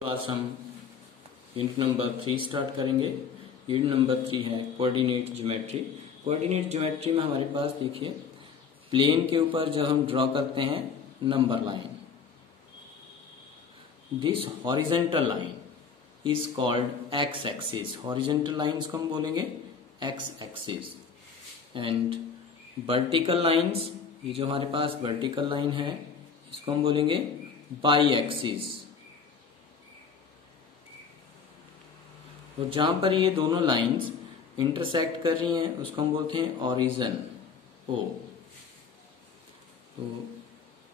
आज हम unit number 3 start करेंगे। यूनिट नंबर 3 है कोऑर्डिनेट ज्योमेट्री। कोऑर्डिनेट ज्योमेट्री में हमारे पास देखिए प्लेन के ऊपर जब हम ड्रॉ करते हैं number line, this horizontal line is called x axis. Horizontal lines को हम बोलेंगे x axis and vertical lines, ये जो हमारे पास वर्टिकल लाइन है इसको हम बोलेंगे बाई एक्सिस। और जहां पर ये दोनों लाइंस इंटरसेक्ट कर रही हैं उसको हम बोलते हैं ओरिजिन ओ। तो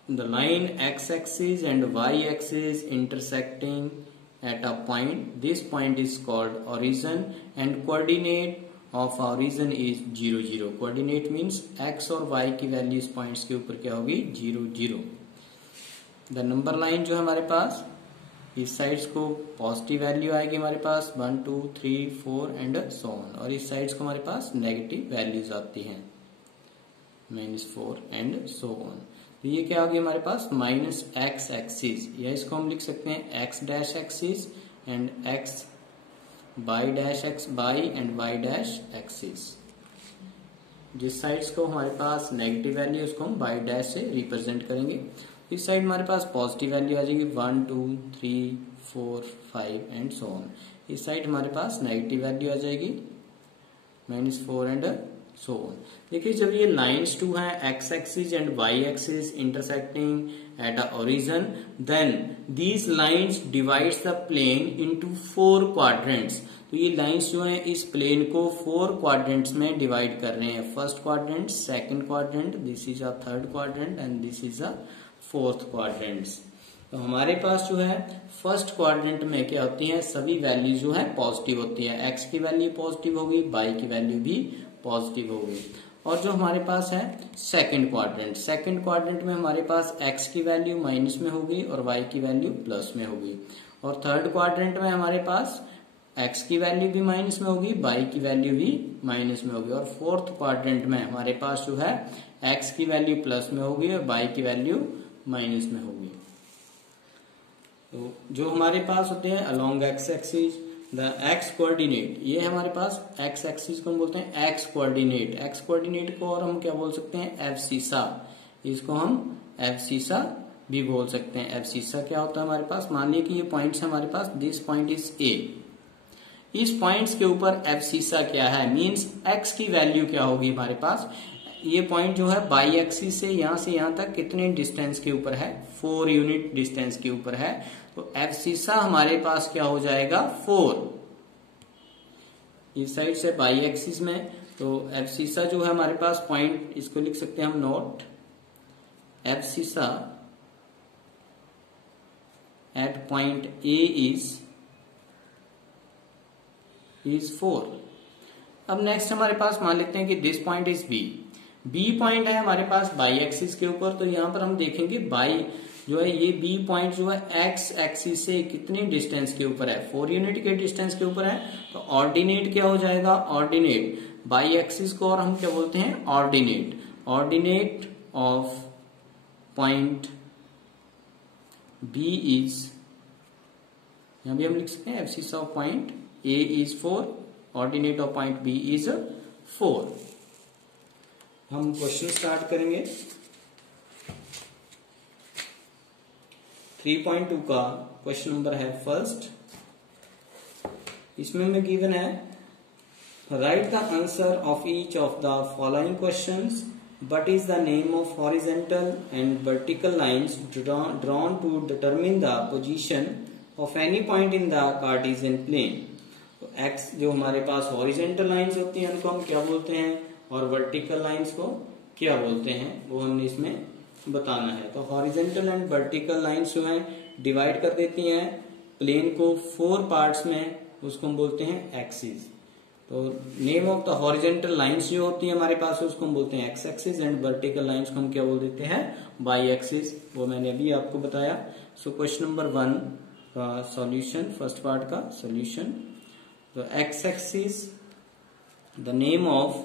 the line X axis and Y axis intersecting at a point, this point is called origin and coordinate of origin is 0 0। Coordinate means X और वाई की वैल्यू इस पॉइंट्स के ऊपर क्या होगी 0 0। द नंबर लाइन जो है हमारे पास इस साइड्स को पॉजिटिव वैल्यू आएगी हमारे पास 1 2 3 4 एंड सो ऑन, और इस साइड्स को हमारे पास नेगेटिव वैल्यूज आती हैं -4 एंड सो ऑन। तो ये क्या होगी हमारे पास माइनस एक्स एक्सिस, या इसको हम लिख सकते हैं X dash axis and X by dash X by and Y dash axis. जिस साइड्स को हमारे पास नेगेटिव वैल्यू उसको हम बाई डैश से रिप्रेजेंट करेंगे। इस साइड हमारे पास पॉजिटिव वैल्यू आ जाएगी 1 2 3 4 5 एंड सो ऑन। इस साइड हमारे पास नेगेटिव वैल्यू आ जाएगी -4 एंड सो ऑन। देखिए जब ये लाइंस टू हैं x axis and Y axis intersecting at a origin, then these lines divides the plane into 4 quadrants. तो ये लाइंस जो हैं इस प्लेन को 4 क्वाड्रेंट्स में डिवाइड कर रहे हैं। First quadrant, second quadrant, this is a third quadrant and this is a fourth quadrants. तो हमारे पास जो है फर्स्ट क्वाड्रेंट में क्या होती है, सभी वैल्यू जो है पॉजिटिव होती है। एक्स की वैल्यू पॉजिटिव होगी, वाई की वैल्यू भी पॉजिटिव होगी। और जो हमारे पास है सेकंड क्वाड्रेंट में हमारे पास एक्स की वैल्यू माइनस में होगी और वाई की वैल्यू प्लस में होगी। और थर्ड क्वाड्रेंट में हमारे पास एक्स की वैल्यू भी माइनस में होगी, वाई की वैल्यू भी माइनस में होगी। और फोर्थ क्वाड्रेंट में हमारे पास जो है एक्स की वैल्यू प्लस में होगी और वाई की वैल्यू माइनस में होगी। तो जो हमारे पास होते हैं along x axis the x coordinate, ये हमारे पास एक्स एक्सिस को हम बोलते हैं एक्स कोऑर्डिनेट। एक्स कोऑर्डिनेट को और हम क्या बोल सकते हैं एब्सिसा, इसको हम एब्सिसा भी बोल सकते हैं। एब्सिसा क्या होता है हमारे पास, मान लीजिए कि ये पॉइंट्स हमारे पास, दिस पॉइंट इज ए, इस पॉइंट्स के ऊपर एब्सिसा क्या है, मींस एक्स की वैल्यू क्या होगी हमारे पास। ये पॉइंट जो है बाई एक्सिस से यहां तक कितने डिस्टेंस के ऊपर है, 4 यूनिट डिस्टेंस के ऊपर है। तो एब्सिसा हमारे पास क्या हो जाएगा 4, इस साइड से बाई एक्सिस में। तो एब्सिसा जो है हमारे पास पॉइंट, इसको लिख सकते हैं हम note, abscissa at point A is 4। अब नेक्स्ट हमारे पास मान लेते हैं कि this point is B point है हमारे पास बाई एक्सिस के ऊपर। तो यहां पर हम देखेंगे बाई जो है ये बी पॉइंट जो है एक्स एक्सिस से कितने डिस्टेंस के ऊपर है, 4 यूनिट के डिस्टेंस के ऊपर है। तो ऑर्डिनेट क्या हो जाएगा, ऑर्डिनेट बाई एक्सिस को और हम क्या बोलते हैं ordinate of point B is, यहां भी हम लिख सकते हैं abscissa of point A is 4, ordinate of point B is 4। हम क्वेश्चन स्टार्ट करेंगे। 3.2 का क्वेश्चन नंबर है फर्स्ट। इसमें हमें गिवन है write the answer of each of the following questions, but is the name of horizontal and vertical lines drawn to determine the position of any point in the Cartesian plane. तो x जो हमारे पास horizontal lines होती हैं उनको हम क्या बोलते हैं और वर्टिकल लाइंस को क्या बोलते हैं, वो हमने इसमें बताना है। तो हॉरिजेंटल एंड वर्टिकल लाइंस जो है डिवाइड कर देती हैं प्लेन को 4 पार्ट्स में, उसको हम बोलते हैं एक्सिस। तो name of the horizontal lines जो होती है हमारे पास उसको हम बोलते हैं x axis and vertical lines को हम क्या बोल देते हैं बाई एक्सिस, वो मैंने अभी आपको बताया। सो क्वेश्चन नंबर 1 का सॉल्यूशन, फर्स्ट पार्ट का सॉल्यूशन। तो x axis the name of,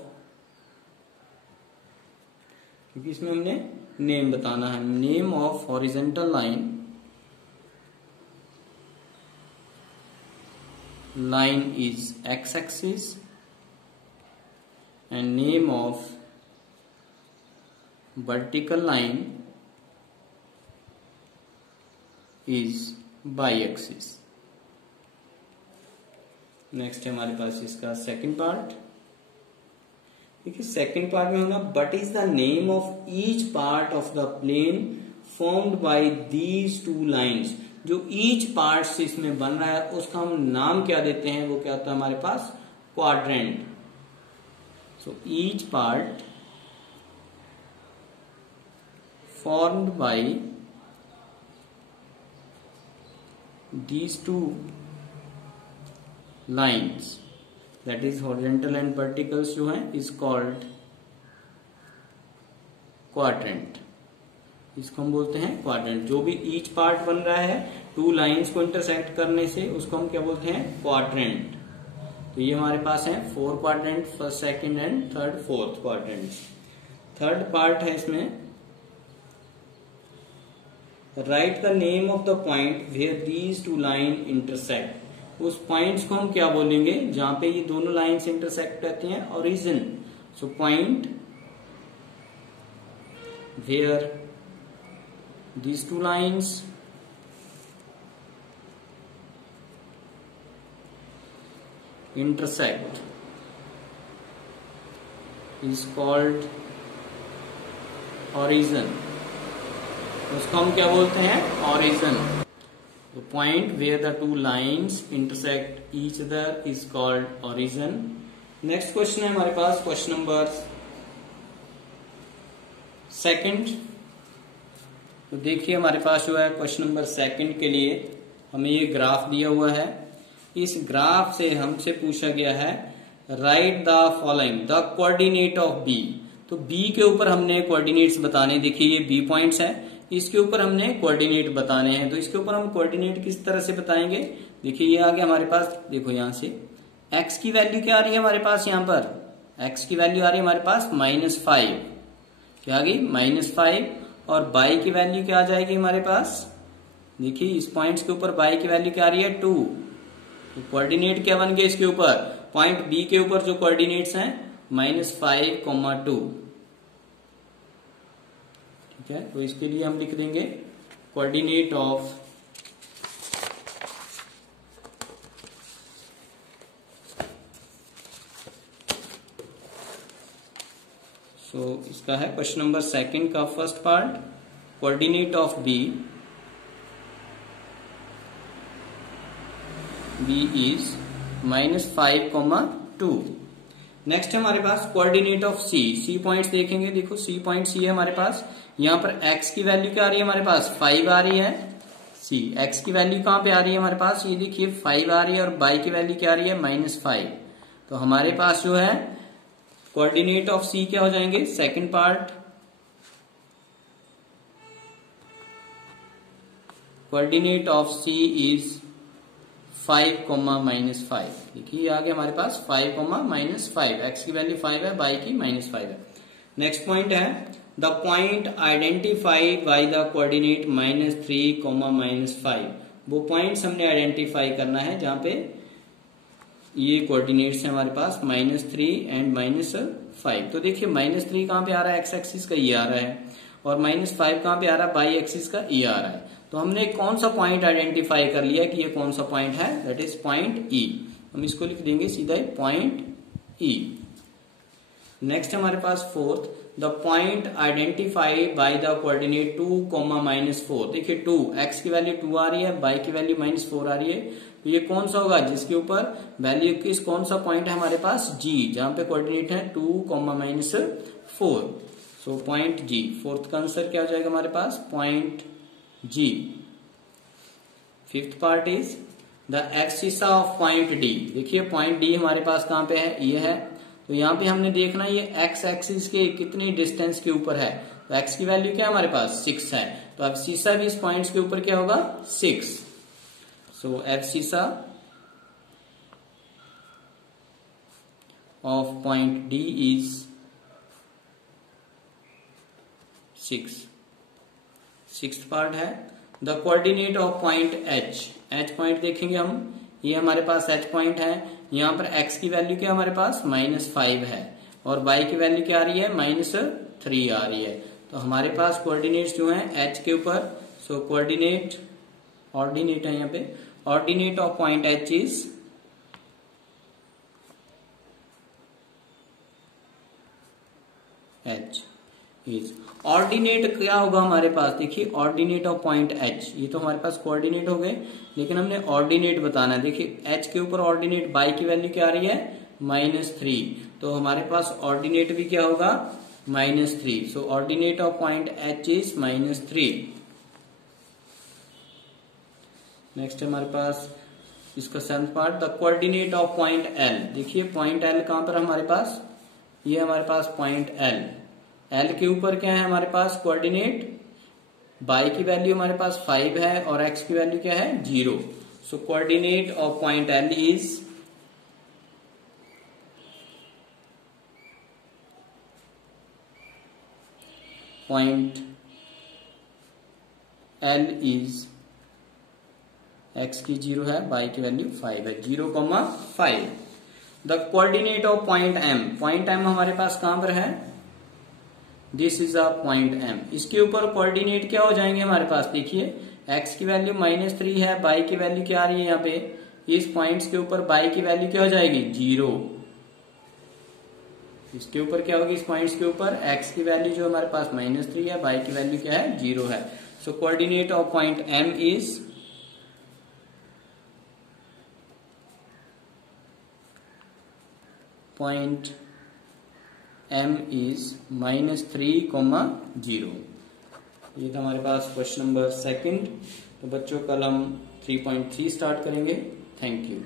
क्योंकि इसमें हमने नेम बताना है, name of horizontal line line is x-axis and name of vertical line is y-axis. Next है हमारे पास इसका सेकंड पार्ट. देखिए सेकंड पार्ट में होगा what is the name of each part of the plane formed by these two lines. जो each part इसमें बन रहा है उसका हम नाम क्या देते हैं, वो क्या होता है हमारे पास quadrant. So each part formed by these two lines, that is horizontal and verticals जो है is called quadrant. इसको हम बोलते हैं क्वाड्रेंट. जो भी ईच पार्ट बन रहा है टू लाइंस को इंटरसेक्ट करने से उसको हम क्या बोलते हैं क्वाड्रेंट. तो ये हमारे पास है 4 quadrant, first second and third fourth quadrant. Third part है इसमें write the name of the point where these two line intersect. उस पॉइंट्स को हम क्या बोलेंगे जहां पे ये दोनों लाइंस इंटरसेक्ट करती हैं, origin. So point where these two lines intersect is called origin. उसको हम क्या बोलते हैं origin. The point where the two lines intersect each other is called origin. Next question है हमारे पास क्वेश्चन नंबर सेकंड. तो देखिए हमारे पास जो है क्वेश्चन नंबर सेकंड के लिए हमें ये ग्राफ दिया हुआ है. इस ग्राफ से हमसे पूछा गया है write the following the coordinate of B. तो बी के ऊपर हमने कोऑर्डिनेट्स बताने. देखिए ये बी पॉइंट्स है, इसके ऊपर हमने कोऑर्डिनेट बताने हैं. तो इसके ऊपर हम कोऑर्डिनेट किस तरह से बताएंगे. देखिए ये आ गया हमारे पास. देखो यहां से x की वैल्यू क्या आ रही है हमारे पास, यहां पर x की वैल्यू आ रही है हमारे पास -5. क्या आ गई -5. और y की वैल्यू क्या आ जाएगी हमारे पास. देखिए इस पॉइंट्स के ऊपर y की वैल्यू क्या आ रही है 2. तो कोऑर्डिनेट क्या बन गया इसके ऊपर, पॉइंट B के ऊपर जो कोऑर्डिनेट्स हैं -5, 2. ठीक है. तो इसके लिए हम लिख देंगे कोऑर्डिनेट ऑफ इसका है क्वेश्चन नंबर सेकंड का first part coordinate of B is -5, 2. Next है हमारे पास कोऑर्डिनेट ऑफ सी पॉइंट्स देखेंगे. देखो सी पॉइंट सी है हमारे पास. यहां पर x की वैल्यू क्या आ रही है हमारे पास 5 आ रही है. सी x की वैल्यू कहां पे आ रही है हमारे पास, ये देखिए 5 आ रही है. और y की वैल्यू क्या आ रही है -5. तो हमारे पास जो है कोऑर्डिनेट ऑफ सी क्या हो जाएंगे. Second part coordinate of C is 5, -5. देखिए आ गया हमारे पास 5, -5. x की वैल्यू 5 है, y की -5 है. नेक्स्ट पॉइंट है the point identify by the coordinate -3, -5. वो पॉइंट्स हमने आइडेंटिफाई करना है जहां पे ये कोऑर्डिनेट्स है हमारे पास -3 एंड -5. तो देखिए -3 कहां पे आ रहा है, x एक्सिस का ये आ रहा है. और -5 कहां पे आ रहा है, y एक्सिस का ये आ रहा है. तो हमने कौन सा पॉइंट आइडेंटिफाई कर लिया कि ये कौन सा पॉइंट है, दैट इज पॉइंट ई. हम इसको लिख देंगे सीधा पॉइंट ई. नेक्स्ट हमारे पास fourth the point identify by the coordinate 2, -4. देखिए 2 x की वैल्यू 2 आ रही है, y की वैल्यू -4 आ रही है. तो ये कौन सा होगा जिसके ऊपर वैल्यू किस कौन सा पॉइंट है हमारे पास g, जहां पे कोऑर्डिनेट है 2, -4. So point g. फोर्थ का आंसर क्या हो जाएगा हमारे पास point G. Fifth part is the axis of point D. देखिए पॉइंट D हमारे पास कहां पे है, ये है. तो यहाँ पे हमने देखना ये x एक्सिस के कितनी डिस्टेंस के ऊपर है. तो x की वैल्यू क्या है हमारे पास 6 है. तो एब्सिसा भी इस पॉइंट्स के ऊपर क्या होगा 6. So abscissa of point D is 6. Sixth part है the coordinate of point H. H point देखेंगे हम, ये हमारे पास एच पॉइंट है। यहाँ पर एक्स की वैल्यू क्या हमारे पास -5 है और वाई की वैल्यू क्या आ रही है -3 आ रही है। तो हमारे पास कोऑर्डिनेट्स जो हैं एच के ऊपर, सो कोऑर्डिनेट ऑर्डिनेट है यहाँ पे, ordinate of point H is ordinate क्या होगा हमारे पास, देखिए ऑर्डिनेट ऑफ पॉइंट एच, ये तो हमारे पास कोऑर्डिनेट हो गए, लेकिन हमने ऑर्डिनेट बताना है। देखिए एच के ऊपर ऑर्डिनेट बाई की वैल्यू क्या आ रही है -3, तो हमारे पास ऑर्डिनेट भी क्या होगा -3। So ordinate of point H is -3। Next हमारे पास इसका 7th part, the coordinate of point L. देखिए पॉइंट एल कहां पर हमारे पास, ये हमारे पास पॉइंट एल, एल के ऊपर क्या है हमारे पास कोऑर्डिनेट, बाई की वैल्यू हमारे पास 5 है और एक्स की वैल्यू क्या है 0। So coordinate of point L is point L is X की 0 है, बाई की वैल्यू 5 है, 0,5। The coordinate of point M, point M हमारे पास कहां पर है, this is a point M. इसके ऊपर कोऑर्डिनेट क्या हो जाएंगे हमारे पास, देखिए एक्स की वैल्यू -3 है, बाई की वैल्यू क्या आ रही है यहाँ पे, इस पॉइंट्स के ऊपर बाई की वैल्यू क्या हो जाएगी 0। इसके ऊपर क्या होगी, इस पॉइंट्स के ऊपर एक्स की वैल्यू जो हमारे पास -3 है, बाई की वैल्यू क्या है 0 है। So coordinate of point M is point m is -3,0। ये था हमारे पास क्वेश्चन नंबर 2। तो बच्चों कल हम 3.3 स्टार्ट करेंगे। Thank you.